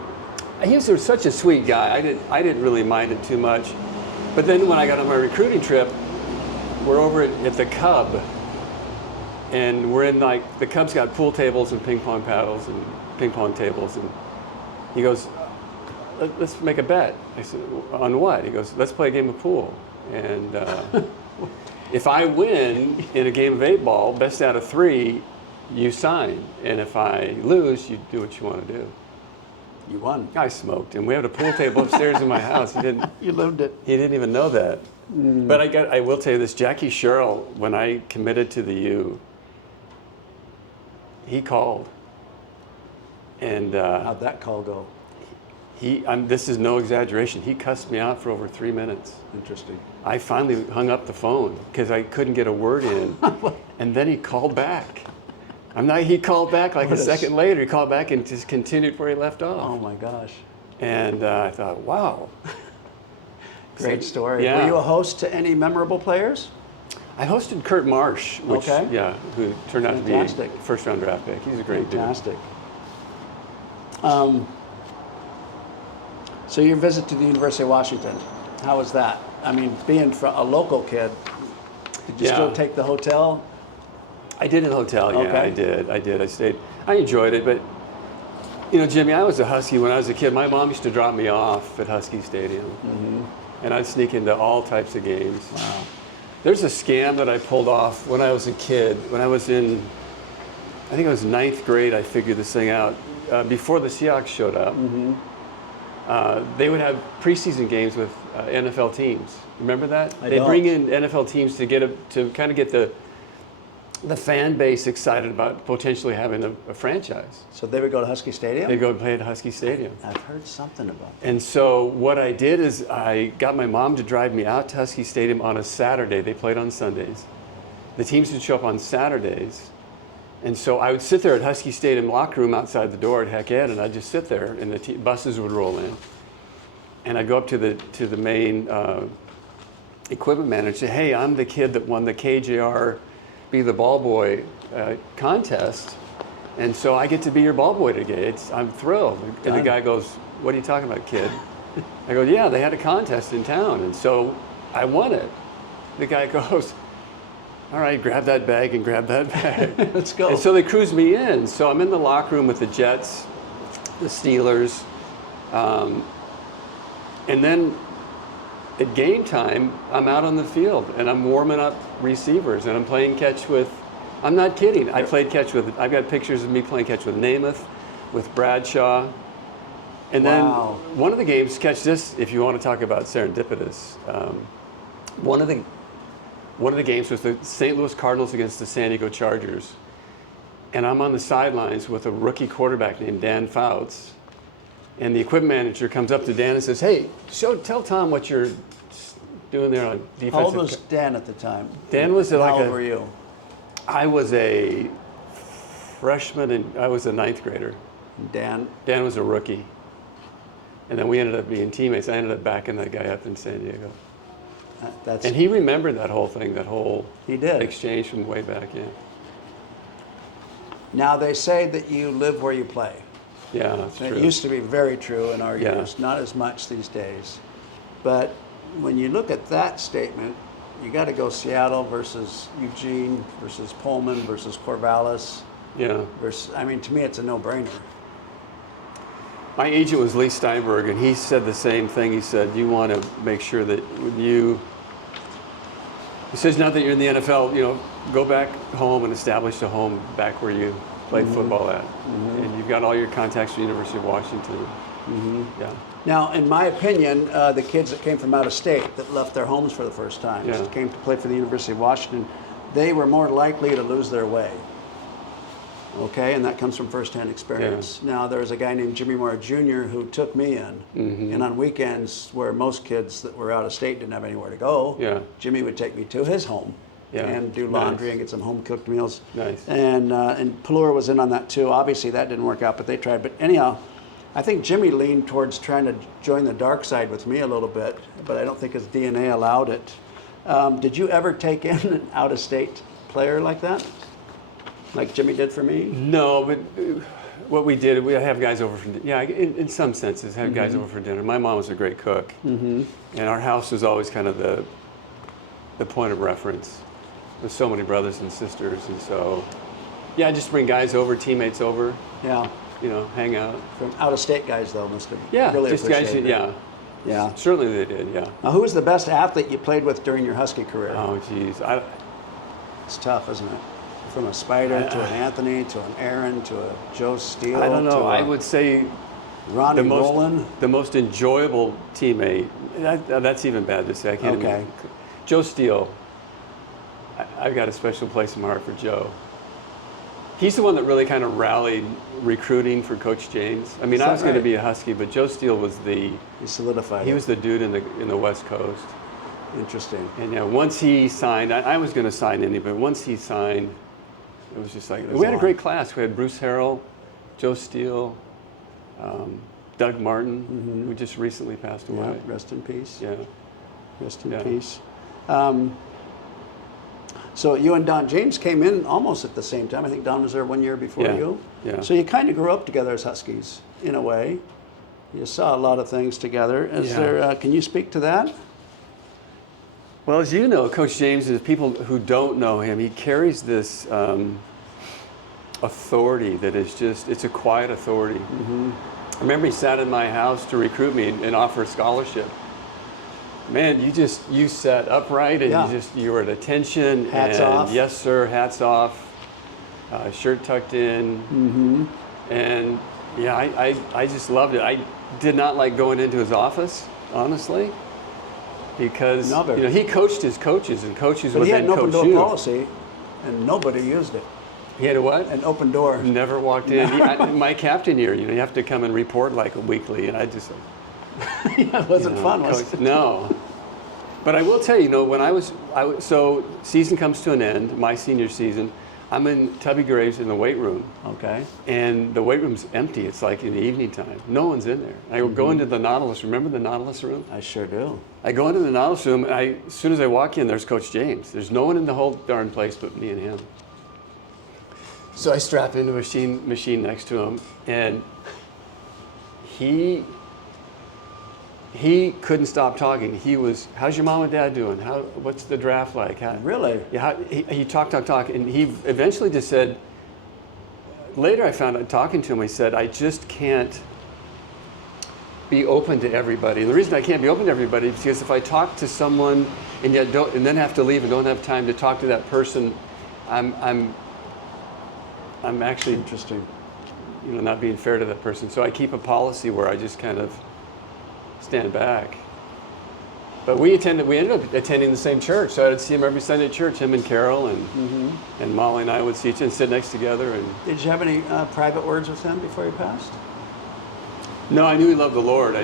He was such a sweet guy. I didn't really mind it too much. But then when I got on my recruiting trip, we're over at the Cub, and we're in the Cub's got pool tables and ping pong paddles and ping pong tables, and he goes, let's make a bet. I said, on what? He goes, let's play a game of pool. And if I win in a game of 8-ball, best out of 3, you sign. And if I lose, you do what you want to do. You won. I smoked, and we had a pool table upstairs in my house. You lived it. He didn't even know that. But I will tell you this: Jackie Sherrill, when I committed to the U, he called, and How'd that call go? This is no exaggeration. He cussed me out for over 3 minutes. Interesting. I finally hung up the phone because I couldn't get a word in, and then he called back. He called back like a second later. He called back and just continued where he left off. Oh my gosh. And I thought, wow. Great story. Yeah. Were you a host to any memorable players? I hosted Kurt Marsh, who turned out to be a first-round draft pick. He's a great dude. Fantastic. So your visit to the University of Washington, how was that? I mean, being a local kid, did you still take the hotel? I did in the hotel, yeah, Okay. I did. I stayed. I enjoyed it, but, Jimmy, I was a Husky when I was a kid. My mom used to drop me off at Husky Stadium, and I'd sneak into all types of games. Wow. There's a scam that I pulled off when I was a kid. When I was in, I think it was 9th grade, I figured this thing out. Before the Seahawks showed up, they would have preseason games with NFL teams. Remember that? They bring in NFL teams to kind of get the fan base excited about potentially having a franchise. So they would go to Husky Stadium? They'd go play at Husky Stadium. I've heard something about that. And so what I did is I got my mom to drive me out to Husky Stadium on a Saturday. They played on Sundays. The teams would show up on Saturdays. And so I would sit there at Husky Stadium locker room outside the door at Heck Ed, and I'd just sit there, and the buses would roll in. And I'd go up to the main equipment manager and say, hey, I'm the kid that won the KJR Be the Ball Boy contest, and so I get to be your ball boy today. I'm thrilled. And the guy goes, what are you talking about, kid? I go, yeah, they had a contest in town, and so I won it. The guy goes, all right, grab that bag and grab that bag. Let's go. And so they cruise me in. So I'm in the locker room with the Jets, the Steelers, and then at game time, I'm out on the field and I'm warming up receivers and I'm playing catch with, I'm not kidding, I played catch with, I've got pictures of me playing catch with Namath, with Bradshaw. And then one of the games, catch this if you want to talk about serendipitous, one of the games was the St. Louis Cardinals against the San Diego Chargers. And I'm on the sidelines with a rookie quarterback named Dan Fouts. And the equipment manager comes up to Dan and says, hey, tell Tom what you're doing there on defense. How old was Dan at the time? Dan was How old were you? I was a freshman and I was a ninth grader. Dan? Dan was a rookie. And then we ended up being teammates. I ended up backing that guy up in San Diego. And he remembered that whole thing, that whole he did. exchange from way back, yeah. Now they say that you live where you play. Yeah, that's true. It used to be very true in our Yeah. years, not as much these days. But when you look at that statement, you got to go Seattle versus Eugene versus Pullman versus Corvallis. Yeah. Versus, I mean, to me, it's a no-brainer. My agent was Lee Steinberg, and he said the same thing. He said, you want to make sure that when he says, now that you're in the NFL, go back home and establish a home back where you played football at. And you've got all your contacts from the University of Washington. Yeah. Now, in my opinion, the kids that came from out of state that left their homes for the first time, that came to play for the University of Washington, they were more likely to lose their way. Okay, and that comes from firsthand experience. Yeah. Now, there was a guy named Jimmy Moore Jr. who took me in, and on weekends where most kids that were out of state didn't have anywhere to go, Jimmy would take me to his home and do laundry and get some home-cooked meals. Nice. And Pelluer was in on that too. Obviously, that didn't work out, but they tried. But anyhow, I think Jimmy leaned towards trying to join the dark side with me a little bit, but I don't think his DNA allowed it. Did you ever take in an out-of-state player like that? Like Jimmy did for me? No, but what we did, we have guys over for dinner. Yeah, in some senses, have guys over for dinner. My mom was a great cook, and our house was always kind of the point of reference with so many brothers and sisters, and so, yeah, just bring guys over, teammates over. Yeah. Hang out. From out-of-state guys, though, must have really just guys. appreciated it. Yeah. Certainly they did. Yeah. Now, who was the best athlete you played with during your Husky career? Oh, geez, It's tough, isn't it? From a Spider to an Anthony to an Aaron to a Joe Steele. I don't know. To I would say Ronnie Rowland. The most enjoyable teammate. That's even bad to say. I can't. Okay. Joe Steele. I've got a special place in my heart for Joe. He's the one that really kind of rallied recruiting for Coach James. I mean, I was going to be a Husky, but Joe Steele was He solidified. He was the dude in the West Coast. Interesting. And once he signed, I was going to sign any, but once he signed, it was just like, we had a great class. We had Bruce Harrell, Joe Steele, Doug Martin, who just recently passed away. Yeah, rest in peace. Yeah. Rest in peace. So you and Don James came in almost at the same time. I think Don was there 1 year before you. Yeah. So you kind of grew up together as Huskies, in a way. You saw a lot of things together. Can you speak to that? Well, as you know, Coach James, is people who don't know him, he carries this authority that is just, it's a quiet authority. I remember he sat in my house to recruit me and offer a scholarship. Man, you sat upright and you were at attention. Hats off. Yes, sir, hats off. Shirt tucked in. And yeah, I just loved it. I did not like going into his office, honestly. Because he coached his coaches, and coaches would then coach you. But he had an open door policy, and nobody used it. He had a what? An open door. Never walked in. My captain year, you have to come and report like weekly, and I just it wasn't fun, was it? No. But I will tell you, when so season comes to an end, my senior season, I'm in Tubby Graves in the weight room. Okay. And the weight room's empty. It's like in the evening time. No one's in there. I go into the Nautilus. Remember the Nautilus room? I sure do. I go into the Nautilus room, and as soon as I walk in, there's Coach James. There's no one in the whole darn place but me and him. So I strap into a machine next to him, and he couldn't stop talking. He was, how's your mom and dad doing? What's the draft like? Really? Yeah, he talked, and he eventually just said, later I found out talking to him, he said, I just can't be open to everybody. And the reason I can't be open to everybody is because if I talk to someone and then have to leave and don't have time to talk to that person, I'm actually interesting. Not being fair to that person. So I keep a policy where I just kind of stand back. But we ended up attending the same church, so I'd see him every Sunday at church. Him and Carol and Molly and I would see each other and sit next together. And did you have any private words with him before he passed? No, I knew he loved the Lord,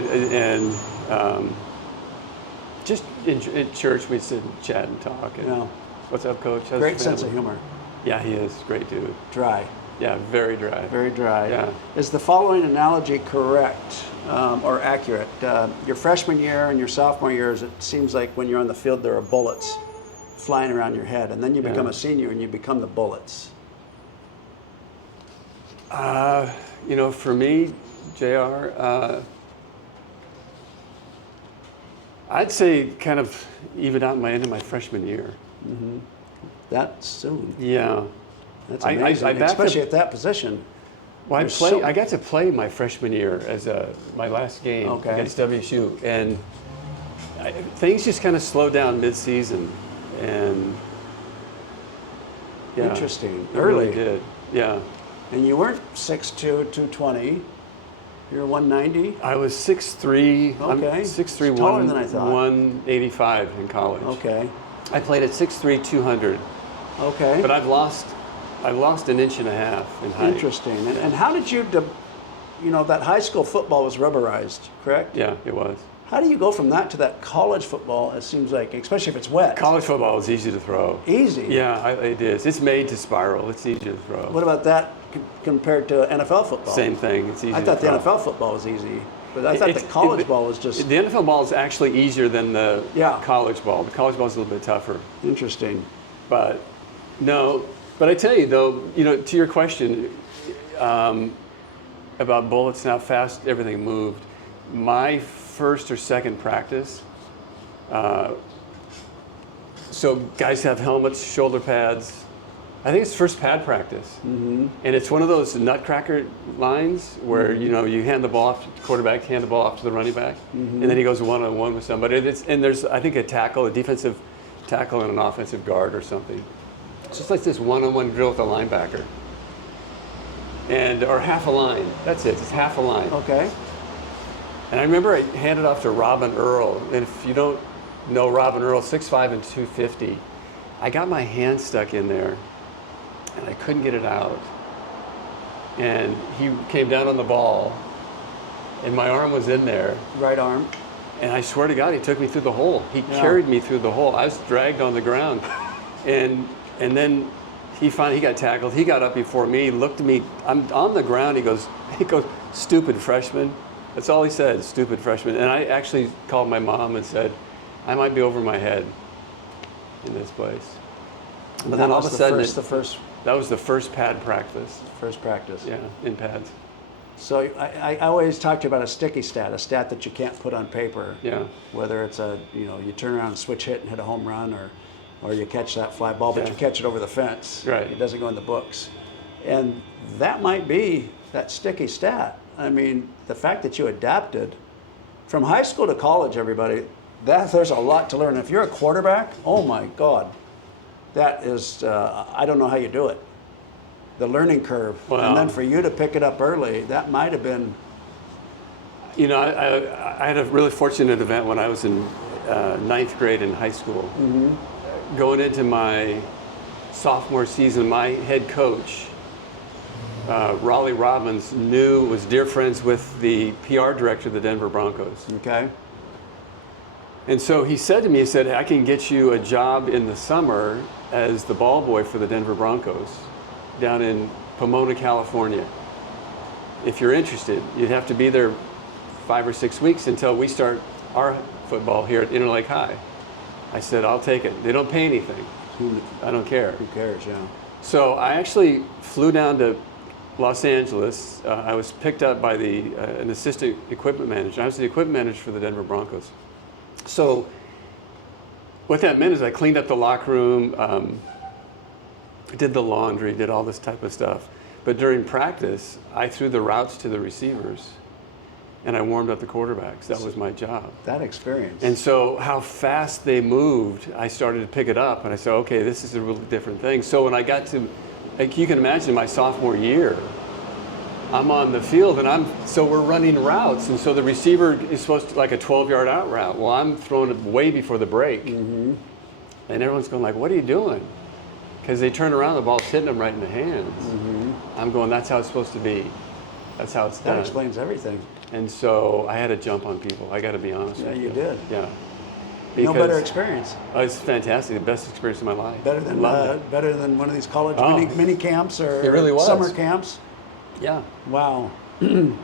just in church we'd sit and chat and talk. And, what's up, Coach? How's Great sense of humor. Yeah, he is. Great dude. Dry. Yeah, very dry. Very dry. Yeah. Is the following analogy correct or accurate? Your freshman year and your sophomore years, it seems like when you're on the field, there are bullets flying around your head, and then you become a senior and you become the bullets. For me, JR, I'd say kind of even out my end of my freshman year. Mm-hmm. That soon. Yeah. That's amazing, especially at that position. Well, I got to play my freshman year as my last game against WSU, and things just kind of slowed down mid-season, and yeah, interesting. It Early really did, yeah. And you weren't 6'2", 220. You were 190. I was 6'3". Okay. I'm 6'3", taller than I thought. 185 in college. Okay. I played at 6'3", 200. Okay. But I've lost an inch and a half in height. Interesting. And how did you, that high school football was rubberized, correct? Yeah, it was. How do you go from that to that college football, it seems like, especially if it's wet? College football is easy to throw. Easy? Yeah, it is. It's made to spiral. It's easy to throw. What about that compared to NFL football? Same thing. It's easy I thought to the throw. NFL football was easy, but I thought the college ball was just... The NFL ball is actually easier than the college ball. The college ball is a little bit tougher. Interesting. But I tell you though, to your question about bullets and how fast everything moved, my first or second practice, so guys have helmets, shoulder pads. I think it's first pad practice. Mm-hmm. And it's one of those nutcracker lines where, you hand the ball off to the quarterback, hand the ball off to the running back, and then he goes one-on-one with somebody. And there's, I think, a defensive tackle and an offensive guard or something. It's just like this one-on-one drill with a linebacker. Or half a line. That's it. It's half a line. Okay. And I remember I handed off to Robin Earl. And if you don't know Robin Earl, 6'5" and 250, I got my hand stuck in there, and I couldn't get it out. And he came down on the ball, and my arm was in there. Right arm. And I swear to God, he took me through the hole. He carried me through the hole. I was dragged on the ground. And then he got tackled. He got up before me, looked at me. I'm on the ground. He goes, "Stupid freshman." That's all he said, "Stupid freshman." And I actually called my mom and said, "I might be over my head in this place." But then all of a sudden, that was the first pad practice. First practice. Yeah, in pads. So I always talk to you about a sticky stat, a stat that you can't put on paper. Yeah. Whether it's you turn around and switch hit and hit a home run, or you catch that fly ball, but you catch it over the fence. Right. It doesn't go in the books. And that might be that sticky stat. I mean, the fact that you adapted from high school to college, everybody, there's a lot to learn. If you're a quarterback, oh my God, that is, I don't know how you do it. The learning curve. Wow. And then for you to pick it up early, that might have been... I had a really fortunate event when I was in ninth grade in high school. Mm-hmm. Going into my sophomore season, my head coach, Raleigh Robbins, was dear friends with the PR director of the Denver Broncos. Okay. And so he said to me, "I can get you a job in the summer as the ball boy for the Denver Broncos down in Pomona, California. If you're interested, you'd have to be there 5 or 6 weeks until we start our football here at Interlake High." I said, "I'll take it. They don't pay anything. I don't care." Who cares, yeah. So I actually flew down to Los Angeles. I was picked up by an assistant equipment manager. I was the equipment manager for the Denver Broncos. So what that meant is I cleaned up the locker room, did the laundry, did all this type of stuff. But during practice, I threw the routes to the receivers, and I warmed up the quarterbacks. That was my job. That experience. And so how fast they moved, I started to pick it up, and I said, okay, this is a really different thing. So when I got to, you can imagine my sophomore year, I'm on the field, and so we're running routes, and so the receiver is supposed to, like a 12-yard out route. Well, I'm throwing it way before the break. Mm-hmm. And everyone's going like, "What are you doing?" Because they turn around, the ball's hitting them right in the hands. Mm-hmm. I'm going, that's how it's supposed to be. That's how it's done. That explains everything. And so I had to jump on people. I got to be honest with you. Yeah, you did. Yeah. No better experience. Oh, it's fantastic. The best experience of my life. Better than one of these college mini camps or it really was. Summer camps. Yeah. Wow.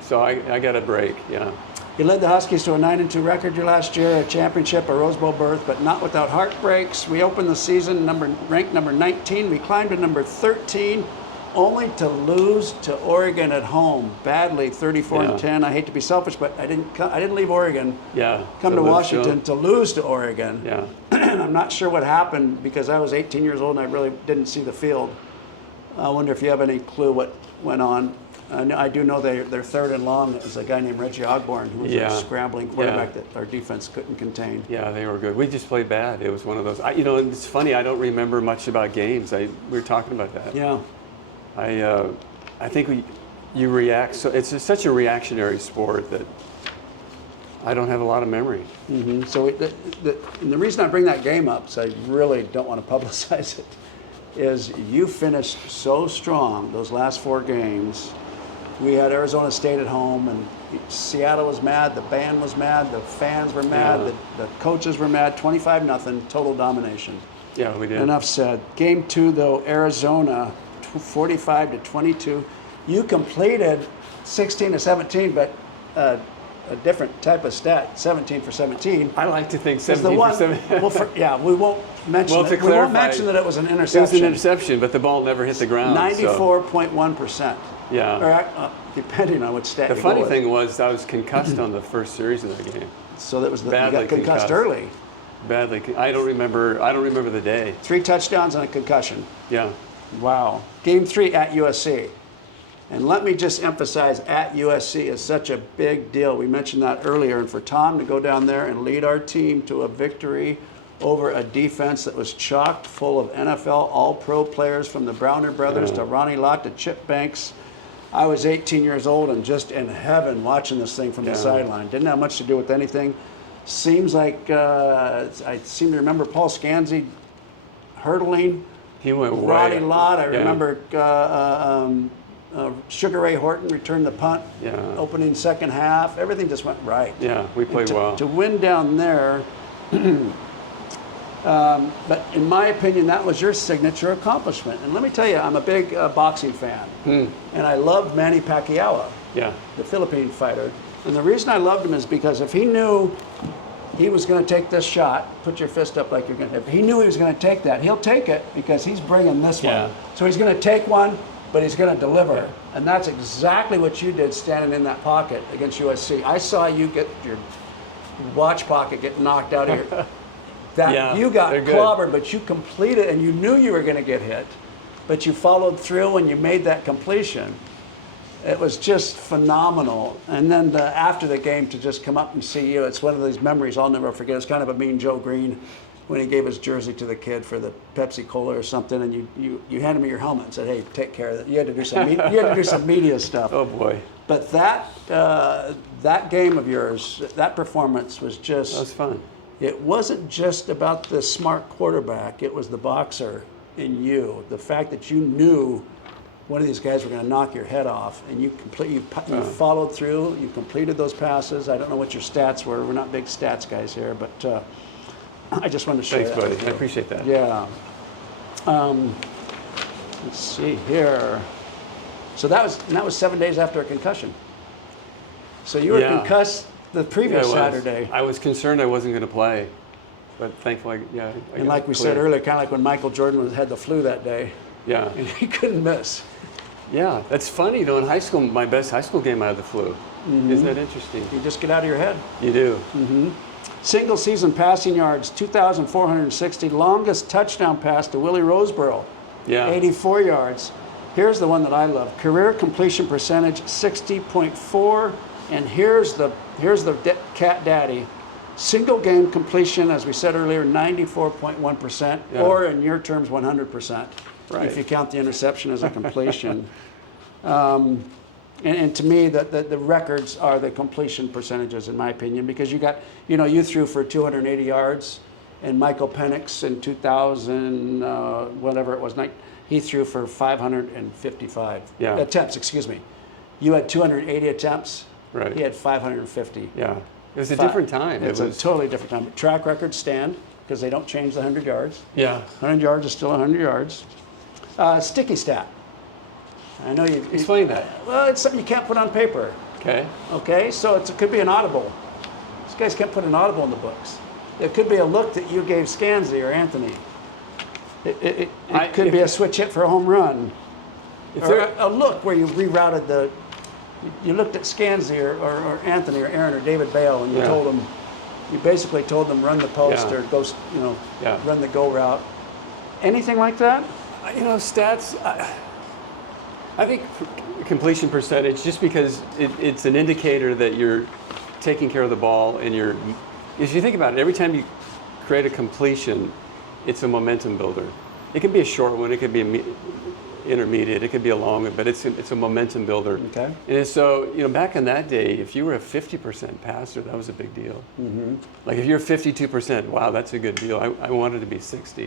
So I got a break. Yeah. You led the Huskies to a 9-2 record your last year, a championship, a Rose Bowl berth, but not without heartbreaks. We opened the season ranked number 19. We climbed to number 13, only to lose to Oregon at home badly, 34-10. I hate to be selfish, but I didn't leave Oregon. Yeah. Come to Washington to lose to Oregon. Yeah. I'm not sure what happened because I was 18 years old and I really didn't see the field. I wonder if you have any clue what went on. I do know their third and long is a guy named Reggie Ogborn, who was a scrambling quarterback that our defense couldn't contain. Yeah, they were good. We just played bad. It was one of those. And it's funny. I don't remember much about games. We were talking about that. Yeah. I think you react. So it's such a reactionary sport that I don't have a lot of memory. Mm-hmm. So and the reason I bring that game up, so I really don't want to publicize it, is you finished so strong those last 4 games. We had Arizona State at home, and Seattle was mad, the band was mad, the fans were mad, the coaches were mad, 25-0, total domination. Yeah, we did. Enough said. Game 2, though, Arizona, 45-22. You completed 16-17, but a different type of stat, 17 for 17. I like to think 17 for 17. We won't mention it. We won't mention that it was an interception. It was an interception, but the ball never hit the ground. 94.1%. Yeah. Or, depending on what stat the you go funny with. thing was I was concussed on the first series of that game. So that was you Badly got concussed early. Badly. I don't remember the day. 3 touchdowns and a concussion. Yeah. Wow. Game 3 at USC. And let me just emphasize, at USC is such a big deal. We mentioned that earlier. And for Tom to go down there and lead our team to a victory over a defense that was chocked full of NFL All-Pro players, from the Browner brothers to Ronnie Lott to Chip Banks. I was 18 years old and just in heaven watching this thing from the sideline. Didn't have much to do with anything. Seems like I seem to remember Paul Scanzi hurdling. He went way. Ronnie Lott. I remember Sugar Ray Horton returned the punt. Yeah. Opening second half. Everything just went right. Yeah, we played well. To win down there. But in my opinion, that was your signature accomplishment. And let me tell you, I'm a big boxing fan. And I loved Manny Pacquiao, the Philippine fighter. And the reason I loved him is because if he knew he was going to take this shot, put your fist up like you're going to, if he knew he was going to take that, he'll take it because he's bringing this one. So he's going to take one, but he's going to deliver. And that's exactly what you did standing in that pocket against USC. I saw you get your watch pocket get knocked out of your... You got clobbered, but you completed, and you knew you were going to get hit, but you followed through and you made that completion. It was just phenomenal. And then after the game, to just come up and see you, it's one of these memories I'll never forget. It's kind of a Mean Joe Green when he gave his jersey to the kid for the Pepsi Cola or something, and you handed me your helmet and said, "Hey, take care of that." You had to do some media stuff. Oh boy! But that game of yours, that performance was just. That was fun. It wasn't just about the smart quarterback. It was the boxer in you. The fact that you knew one of these guys were going to knock your head off, and you followed through. You completed those passes. I don't know what your stats were. We're not big stats guys here, but I just wanted to share that. Thanks, buddy. I appreciate that. Yeah. Let's see here. So that was 7 days after a concussion. So you were concussed the previous Saturday. I was concerned I wasn't going to play, but thankfully, and like we said earlier, kind of like when Michael Jordan had the flu that day. Yeah. And he couldn't miss. Yeah, that's funny. In high school, my best high school game I had the flu. Isn't that interesting? You just get out of your head. You do. Single season passing yards, 2,460. Longest touchdown pass to Willie Roseborough, 84 yards. Here's the one that I love. Career completion percentage, 60.4. And here's the cat daddy. Single game completion, as we said earlier, 94.1%, or in your terms, 100%. Right. If you count the interception as a completion. And to me, the records are the completion percentages, in my opinion, because you threw for 280 yards, and Michael Penix in 2000, whatever it was, he threw for 555 attempts. Excuse me. You had 280 attempts. Right. He had 550. Yeah. It was a different time. It's a totally different time. Track records stand because they don't change the 100 yards. Yeah. 100 yards is still 100 yards. Sticky stat. I know you. Explain that. Well, it's something you can't put on paper. Okay. Okay, so it could be an audible. These guys can't put an audible in the books. It could be a look that you gave Scansy or Anthony. It could be a switch hit for a home run. Or a look where you rerouted you looked at Scansy or Anthony or Aaron or David Bale and you basically told them run the post or go, run the go route. Anything like that? Stats, I think completion percentage, just because it's an indicator that you're taking care of the ball and if you think about it, every time you create a completion, it's a momentum builder. It can be a short one, it could be intermediate, it could be a long one, but it's a momentum builder. Okay. And so, back in that day, if you were a 50% passer, that was a big deal. Mm-hmm. Like if you're 52%, wow, that's a good deal. I wanted to be 60.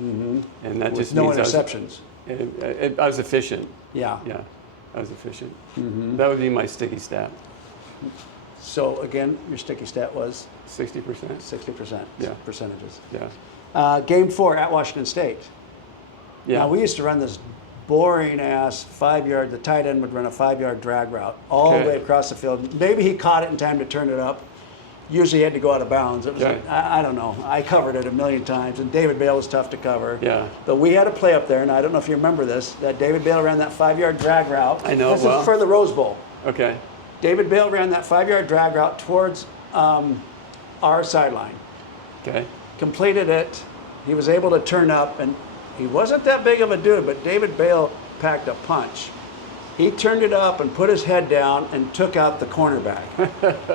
Mm-hmm. And that just no means interceptions. I was efficient. Yeah. Yeah, I was efficient. Mm-hmm. That would be my sticky stat. So again, your sticky stat was 60%. 60%. Yeah. Percentages. Yeah. Game 4 at Washington State. Yeah. Now we used to run this boring ass 5-yard. The tight end would run a 5-yard drag route all the way across the field. Maybe he caught it in time to turn it up. Usually he had to go out of bounds. It was I don't know. I covered it a million times, and David Bale was tough to cover. Yeah. But we had a play up there, and I don't know if you remember this. That David Bale ran that 5-yard drag route. I know. This is for the Rose Bowl. Okay. David Bale ran that 5-yard drag route towards our sideline. Okay. Completed it. He was able to turn up, and he wasn't that big of a dude, but David Bale packed a punch. He turned it up and put his head down and took out the cornerback.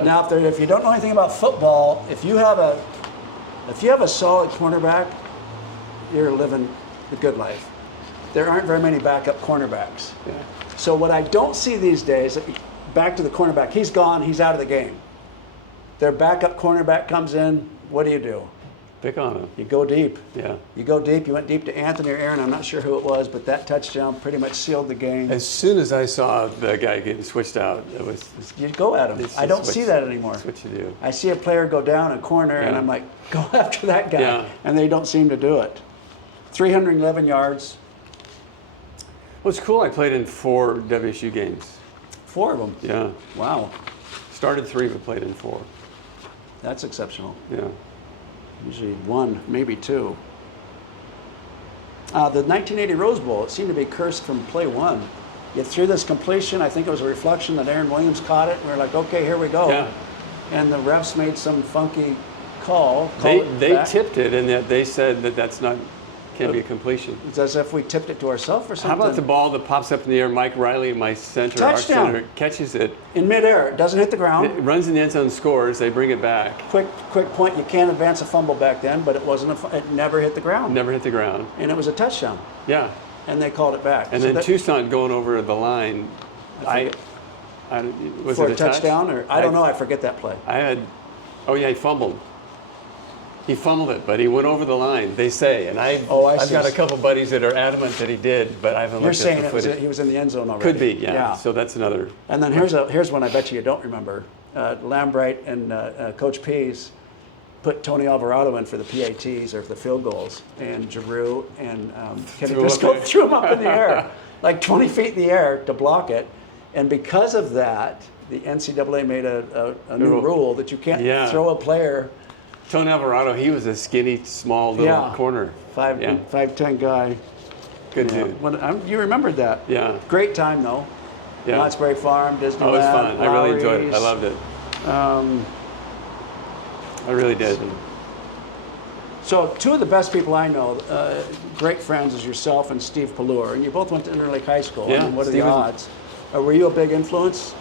Now, if you don't know anything about football, if you have a solid cornerback, you're living the good life. There aren't very many backup cornerbacks. Yeah. So what I don't see these days, back to the cornerback, he's gone, he's out of the game. Their backup cornerback comes in, what do? Pick on him. You go deep. Yeah. You go deep. You went deep to Anthony or Aaron. I'm not sure who it was, but that touchdown pretty much sealed the game. As soon as I saw the guy getting switched out, it was. You go at him. I don't see that anymore. That's what you do. I see a player go down a corner, and I'm like, go after that guy. And they don't seem to do it. 311 yards. Well, it's cool. I played in 4 WSU games. 4 of them. Yeah. Wow. Started 3, but played in 4. That's exceptional. Yeah. Usually 1, maybe 2. The 1980 Rose Bowl, it seemed to be cursed from play 1. You threw this completion. I think it was a reflection that Aaron Williams caught it. And we were like, okay, here we go. Yeah. And the refs made some funky call. They tipped it, and that they said that's not. Can't be a completion. It's as if we tipped it to ourselves or something. How about the ball that pops up in the air? Mike Riley, my center, our center, catches it. In midair. It doesn't hit the ground. It runs in the end zone, scores. They bring it back. Quick point. You can't advance a fumble back then, but it never hit the ground. Never hit the ground. And it was a touchdown. Yeah. And they called it back. And then Tucson going over the line. Was for it a touchdown? Or I don't know. I forget that play. He fumbled. He fumbled it, but he went over the line, they say. And I've got a couple buddies that are adamant that he did, but I haven't looked at the footage. You're saying he was in the end zone already? Could be, yeah. So that's another. And then here's one I bet you don't remember. Lambright and Coach Pease put Tony Alvarado in for the PATs or for the field goals, and Giroux and Kenny Briscoe threw him up in the air, like 20 feet in the air to block it. And because of that, the NCAA made a new rule that you can't throw a player. Tony Alvarado, he was a skinny, small little corner. 5'10" guy. Good dude. You remembered that. Yeah. Great time, though. Yeah. Knott's Berry Farm, Disneyland. Oh, it was fun. I really enjoyed it. I loved it. I really did. So 2 of the best people I know, great friends, is yourself and Steve Pallure. And you both went to Interlake High School. Yeah. I mean, what are the odds? Were you a big influence?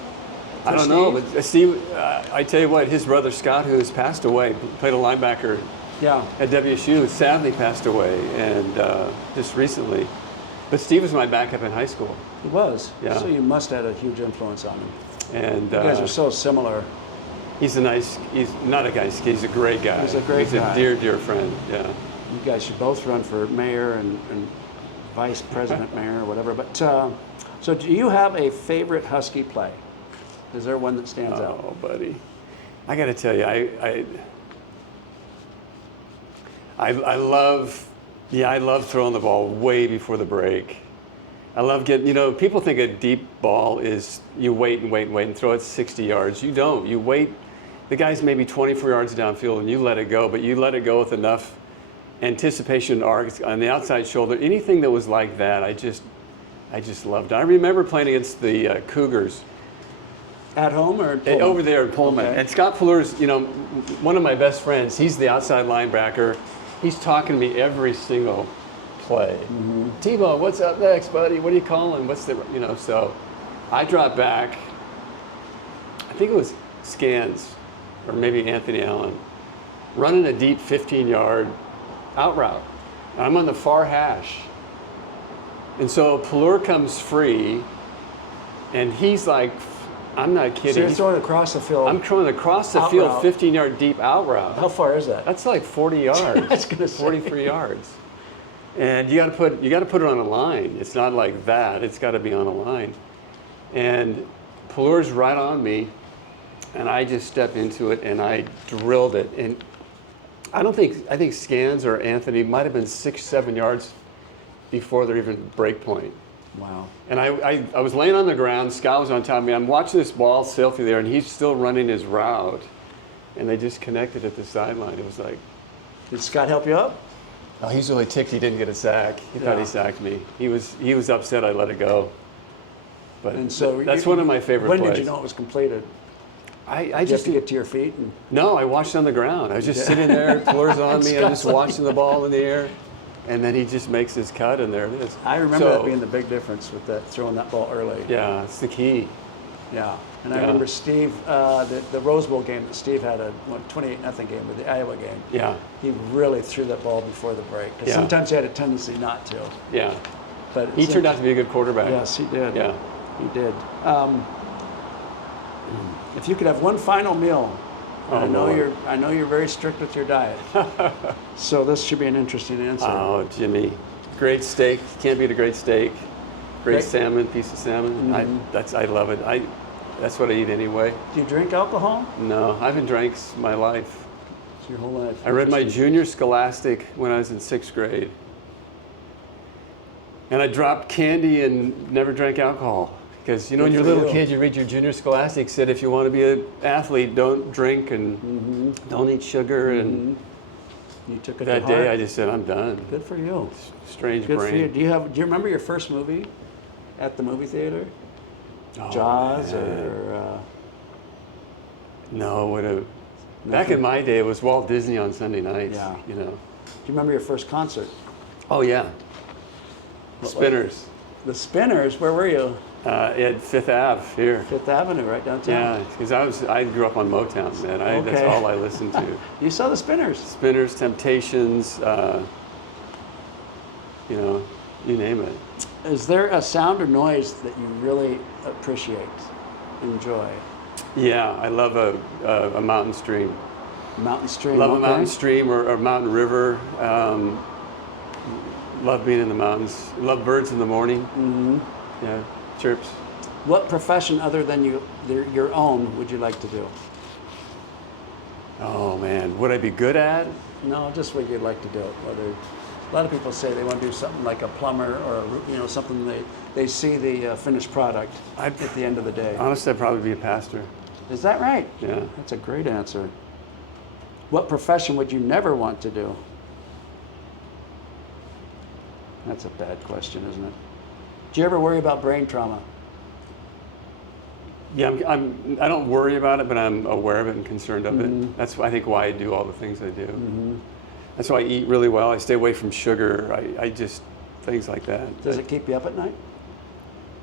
I don't know, but Steve, I tell you what, his brother Scott, who has passed away, played a linebacker at WSU, sadly passed away, and just recently. But Steve was my backup in high school. He was? Yeah. So you must have had a huge influence on him. And you guys are so similar. He's not a guy, he's a great guy. He's a great guy. He's a dear friend, yeah. You guys should both run for mayor and vice president mayor or whatever. But so do you have a favorite Husky play? Is there one that stands out? Oh, buddy. I got to tell you, I love, I love throwing the ball way before the break. I love getting, people think a deep ball is you wait and wait and wait and throw it 60 yards. You don't. You wait. The guy's maybe 24 yards downfield and you let it go, but you let it go with enough anticipation arcs on the outside shoulder. Anything that was like that, I just loved it. I remember playing against the Cougars. At home or in Pullman? Over there in Pullman. Okay. And Scott Fuller's, one of my best friends. He's the outside linebacker. He's talking to me every single play. Mm-hmm. T-Bone, what's up next, buddy? What are you calling? What's the, so I dropped back. I think it was Scans or maybe Anthony Allen running a deep 15-yard out route. And I'm on the far hash. And so Plur comes free and he's like, I'm not kidding. So you're throwing across the field. I'm throwing across the field, 15-yard deep out route. How far is that? That's like 40 yards. I was gonna say. 43 yards. And you got to put it on a line. It's not like that. It's got to be on a line. And Plur's right on me, and I just stepped into it and I drilled it. And I think Scans or Anthony might have been 6-7 yards before their even break point. Wow. And I was laying on the ground, Scott was on top of me. I'm watching this ball sail through there, and he's still running his route. And they just connected at the sideline. It was like... Did Scott help you up? Oh, he's really ticked he didn't get a sack. He thought he sacked me. He was upset I let it go. But and so that's one of my favorite plays. When did you know it was completed? I just to get to your feet? No, I watched on the ground. I was just sitting there, Plur's on me, I'm just watching the ball in the air. And then he just makes his cut, and there it is. I remember that being the big difference with that, throwing that ball early. Yeah, it's the key. Yeah, and I remember Steve, the Rose Bowl game that Steve had a 28-0 game with the Iowa game. Yeah. He really threw that ball before the break. Yeah. Sometimes he had a tendency not to. Yeah. But he turned out to be a good quarterback. Yes, he did. Yeah. He did. If you could have one final meal, I know you're very strict with your diet. So this should be an interesting answer. Oh, Jimmy, great steak. Can't beat a great steak. Great salmon, piece of salmon. Mm-hmm. I love it. That's what I eat anyway. Do you drink alcohol? No, I haven't drank my life. It's your whole life. I read my junior scholastic when I was in 6th grade. And I dropped candy and never drank alcohol. Because, when you're a little kid, you read your junior scholastic, said if you want to be an athlete, don't drink and don't eat sugar. And you took it that to day, heart. I just said, I'm done. Good for you. Strange Good brain. for you. Do you remember your first movie at the movie theater? Oh, Jaws man. or? No, back in my day, it was Walt Disney on Sunday nights. Yeah. Do you remember your first concert? Oh yeah. Spinners. The Spinners. Where were you? At Fifth Ave here. Fifth Avenue, right downtown. Yeah, because I grew up on Motown, man. That's all I listened to. You saw the Spinners. Spinners, Temptations, you name it. Is there a sound or noise that you really appreciate, enjoy? Yeah, I love a mountain stream. Mountain stream. Love a mountain stream or mountain river. Love being in the mountains. Love birds in the morning. Mm-hmm. Yeah, chirps. What profession other than your own would you like to do? Oh man, would I be good at? No, just what you'd like to do. Whether a lot of people say they want to do something like a plumber or something they see the finished product at the end of the day. Honestly, I'd probably be a pastor. Is that right? Yeah. That's a great answer. What profession would you never want to do? That's a bad question, isn't it? Do you ever worry about brain trauma? Yeah, I don't worry about it, but I'm aware of it and concerned of it. That's, I think, why I do all the things I do. That's why I eat really well. I stay away from sugar. I just, things like that. Does it keep you up at night?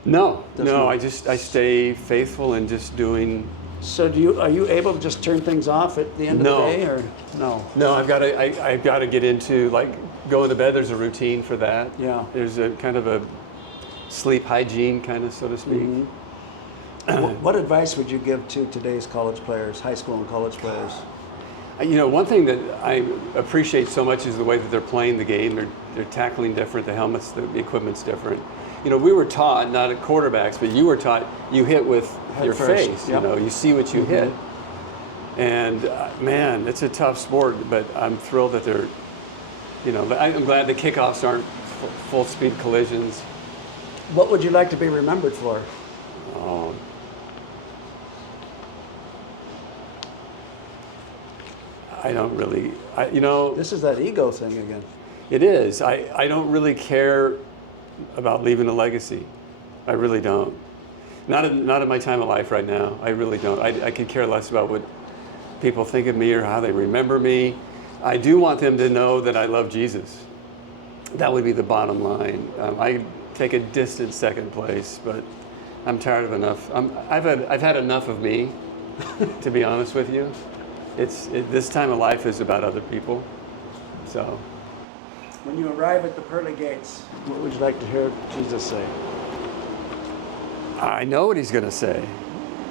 No, I stay faithful and just doing. So are you able to just turn things off at the end of the day, or no? No, I've got to get into, like, going to bed. There's a routine for that. Yeah. There's a kind of a sleep hygiene, kind of, so to speak. What advice would you give to today's college players, high school and college players? One thing that I appreciate so much is the way that they're playing the game. They're tackling different. The helmets, the equipment's different. We were taught, not at quarterbacks, but you were taught you hit with Head your first. face. Yep. You see what you hit. And man, it's a tough sport, but I'm thrilled that they're, I'm glad the kickoffs aren't full speed collisions. What would you like to be remembered for? Oh. I don't really, This is that ego thing again. it is. I don't really care about leaving a legacy. I really don't. Not in my time of life right now. I really don't. I could care less about what people think of me or how they remember me. I do want them to know that I love Jesus. That would be the bottom line. I take a distant second place, but I'm tired of enough. I've had enough of me, to be honest with you. This time of life is about other people. So, When you arrive at the pearly gates, what would you like to hear Jesus say? I know what he's going to say.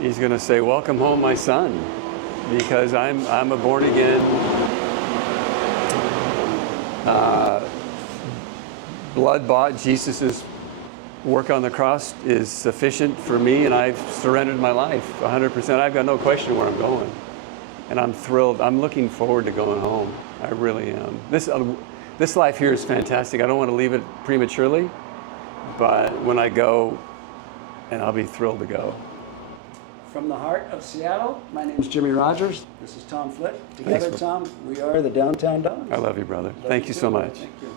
He's going to say, "Welcome home, my son," because I'm a born again, blood bought. Jesus's work on the cross is sufficient for me, and I've surrendered my life 100%. I've got no question where I'm going, and I'm thrilled. I'm looking forward to going home. I really am. This life here is fantastic. I don't want to leave it prematurely, but when I go, and I'll be thrilled to go. From the heart of Seattle, my name is Jimmy Rogers. This is Tom Flick. Together, Thanks, Tom, we are the Downtown Dawgs. I love you, brother. Love Thank you too. so much. Thank you.